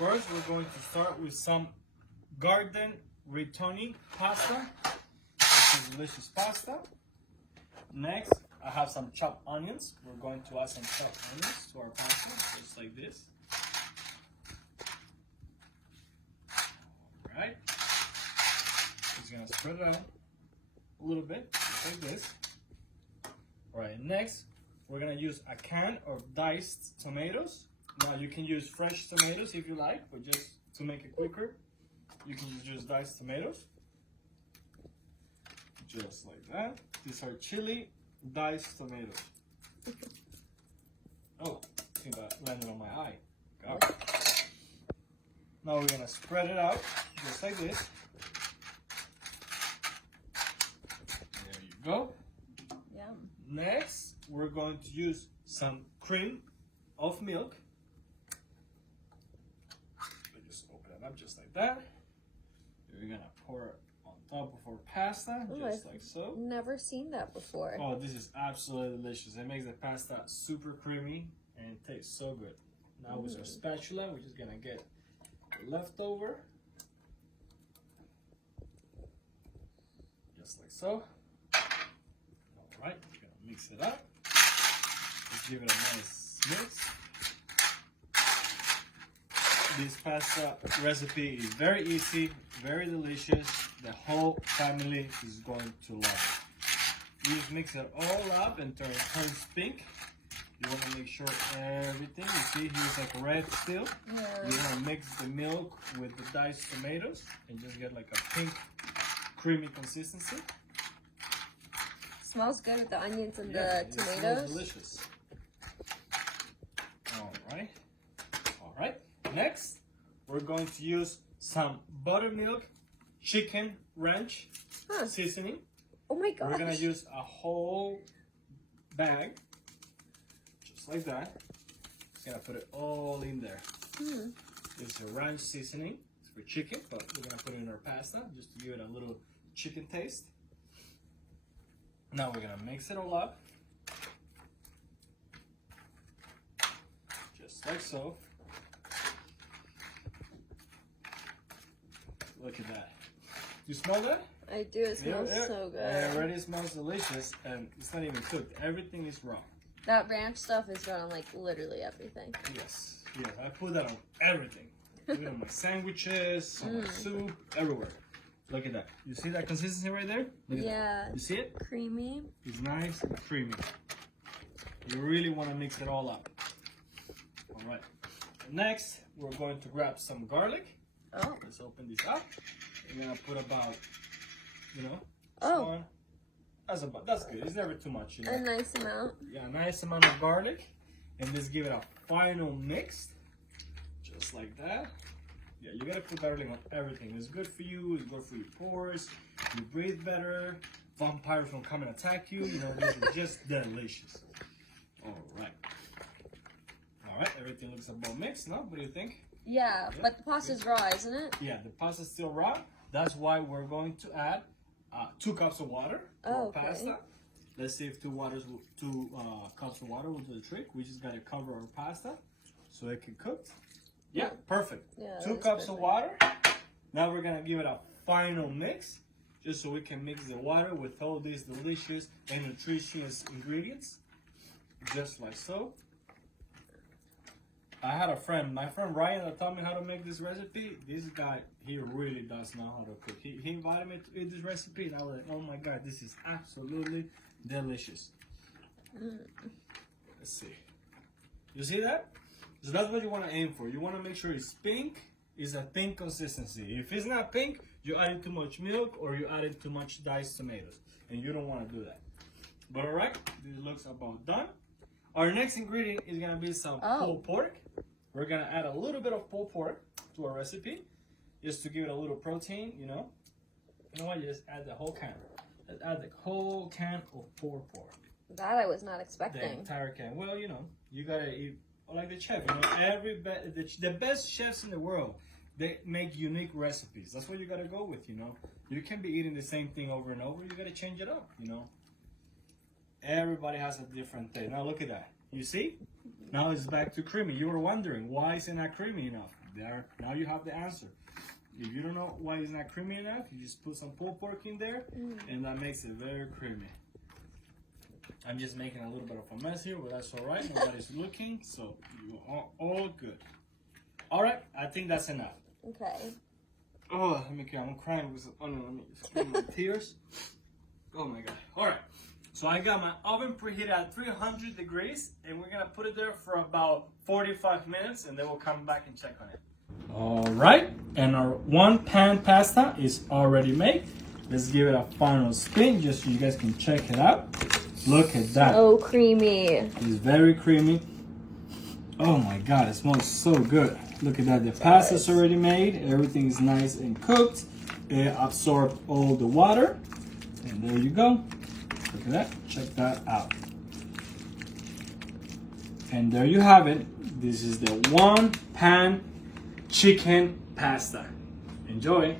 first we're going to start with some garden rigatoni pasta. This is delicious pasta. Next, I have some chopped onions. We're going to add some chopped onions to our pasta, just like this. All right. Just gonna spread it out a little bit, just like this. All right. Next, we're gonna use a can of diced tomatoes. Now you can use fresh tomatoes if you like, but just to make it quicker, you can use diced tomatoes. Just like that. These are chili diced tomatoes. Oh, I think that landed on my eye. Got it. Now we're gonna spread it out just like this. There you go. Yum. Next, we're going to use some cream of milk. Just open it up just like that. We're gonna pour it on top of our pasta, just like so. Never seen that before. Oh, this is absolutely delicious. It makes the pasta super creamy and it tastes so good. Now with our spatula, we're just gonna get the leftover, just like so. All right, we're gonna mix it up. Just give it a nice mix. This pasta recipe is very easy, very delicious. The whole family is going to love it. You just mix it all up until it turns pink. You want to make sure everything, you see here's like red still. Yeah. You want to mix the milk with the diced tomatoes and just get like a pink, creamy consistency. Smells good with the onions and Yeah, the it smells tomatoes. delicious. All right. All right. Next, we're going to use some buttermilk chicken ranch seasoning. Oh my gosh. We're gonna use a whole bag, just like that. Just gonna put it all in there. It's a ranch seasoning. It's for chicken, but we're gonna put it in our pasta just to give it a little chicken taste. Now we're gonna mix it all up, just like so. Look at that. You smell that? I do. It smells so good. It already smells delicious, and it's not even cooked. Everything is raw. That ranch stuff is good on like literally everything. Yes, yes. I put that on everything. Put it on my sandwiches, on my soup, everywhere. Look at that. You see that consistency right there? Look at that. You see it? Creamy. It's nice and creamy. You really want to mix it all up. All right. Next, we're going to grab some garlic. Oh. Let's open this up. We're gonna put about, Oh. That's good. It's never too much, A nice amount. Yeah, a nice amount of garlic, and just give it a final mix, just like that. Yeah, you gotta put garlic on everything. It's good for you. It's good for your pores. You breathe better. Vampires won't come and attack you. This is just delicious. All right. All right. Everything looks about mixed now. What do you think? Yeah, but the pasta's raw, isn't it? Yeah, the pasta's still raw. That's why we're going to add 2 cups of water to our pasta. Let's see if 2 cups of water will do the trick. We just gotta cover our pasta so it can cook. Yeah, perfect. Yeah, 2 cups of water. Now we're gonna give it a final mix, just so we can mix the water with all these delicious and nutritious ingredients, just like so. I had a friend, my friend Ryan, that taught me how to make this recipe. This guy, he really does know how to cook. He invited me to eat this recipe, and I was like, oh my God, this is absolutely delicious. Let's see. You see that? So that's what you want to aim for. You want to make sure it's pink, it's a pink consistency. If it's not pink, you're adding too much milk or you're adding too much diced tomatoes, and you don't want to do that. But all right, this looks about done. Our next ingredient is gonna be some pulled pork. We're gonna add a little bit of pulled pork to our recipe, just to give it a little protein, You know what? Just add the whole can. Let's add the whole can of pulled pork. That I was not expecting. The entire can. Well, you gotta eat like the chef. The best chefs in the world, they make unique recipes. That's what you gotta go with. You can't be eating the same thing over and over. You gotta change it up. Everybody has a different taste. Now look at that. You see? Now it's back to creamy. You were wondering, why is it not creamy enough? There, now you have the answer. If you don't know why it's not creamy enough, you just put some pulled pork in there, and that makes it very creamy. I'm just making a little bit of a mess here, but that's all right. Nobody's looking, so you are all good. All right, I think that's enough. Okay. Oh, let me I'm crying with let me scream my tears. Oh my god. All right. So I got my oven preheated at 300 degrees, and we're gonna put it there for about 45 minutes, and then we'll come back and check on it. All right, and our 1-pan pasta is already made. Let's give it a final spin just so you guys can check it out. Look at that. Oh, creamy. It's very creamy. Oh my god, it smells so good. Look at that. The pasta's already made. Everything is nice and cooked. It absorbed all the water. And there you go. Look at that. Check that out. And there you have it. This is the 1-pan chicken pasta. Enjoy.